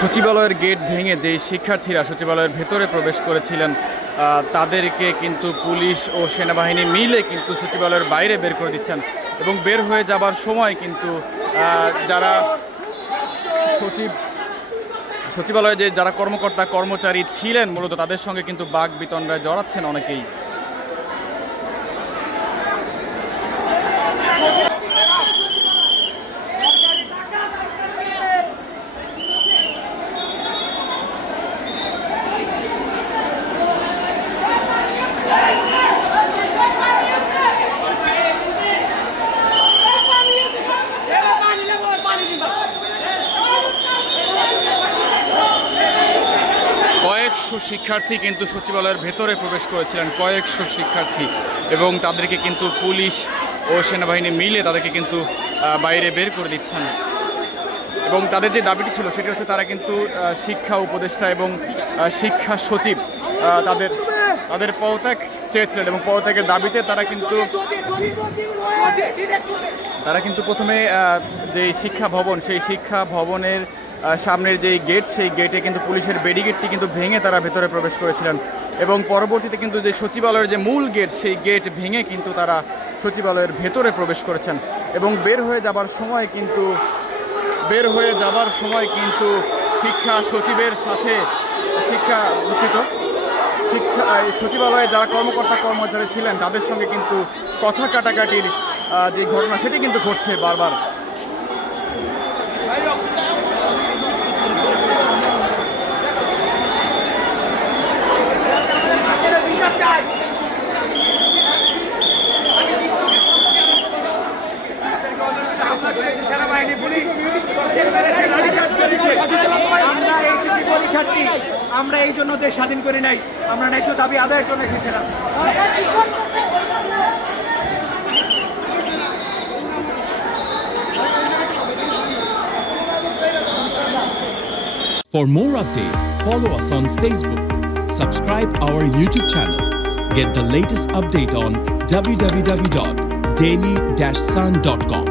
সচিবালয়ের গেট ভেঙে যে শিক্ষার্থীরা সচিবালয়ের ভেতরে প্রবেশ করেছিলেন তাদেরকে কিন্তু পুলিশ ও সেনাবাহিনী মিলে কিন্তু সচিবালয়ের বাইরে বের করে দিচ্ছেন এবং বের হয়ে যাবার সময় কিন্তু যারা সচিবালয়ে যে যারা কর্মকর্তা কর্মচারী ছিলেন মূলত তাদের সঙ্গে কিন্তু বাক বিতণ্ডায় জড়াচ্ছেন অনেকেই। কয়েকশো শিক্ষার্থী কিন্তু সচিবালয়ের ভেতরে প্রবেশ করেছিলেন, কয়েকশো শিক্ষার্থী, এবং তাদেরকে কিন্তু পুলিশ ও সেনাবাহিনী মিলে তাদেরকে কিন্তু বাইরে বের করে দিচ্ছেন। এবং তাদের যে দাবিটি ছিল সেটি হচ্ছে তারা কিন্তু শিক্ষা উপদেষ্টা এবং শিক্ষা সচিব তাদের পদত্যাগ চেয়েছিলেন এবং পদত্যাগের দাবিতে তারা কিন্তু প্রথমে যে শিক্ষা ভবন সেই শিক্ষা ভবনের সামনের যে গেট সেই গেটে কিন্তু পুলিশের ব্যারিকেডটি কিন্তু ভেঙে তারা ভেতরে প্রবেশ করেছিলেন এবং পরবর্তীতে কিন্তু যে সচিবালয়ের যে মূল গেট সেই গেট ভেঙে কিন্তু তারা সচিবালয়ের ভেতরে প্রবেশ করেছেন এবং বের হয়ে যাবার সময় কিন্তু শিক্ষা সচিবের সাথে সচিবালয়ে যারা কর্মকর্তা কর্মচারী ছিলেন তাদের সঙ্গে কিন্তু কথা কাটাকাটির যে ঘটনা সেটি কিন্তু ঘটছে বারবার। আমরা এই জন্য দেশ স্বাধীন করি নাই, আমরা ন্যায্য দাবি আদায়ের জন্য এসেছিলাম। For more updates, follow us on Facebook, subscribe our YouTube channel, get the latest update on www.daily-sun.com.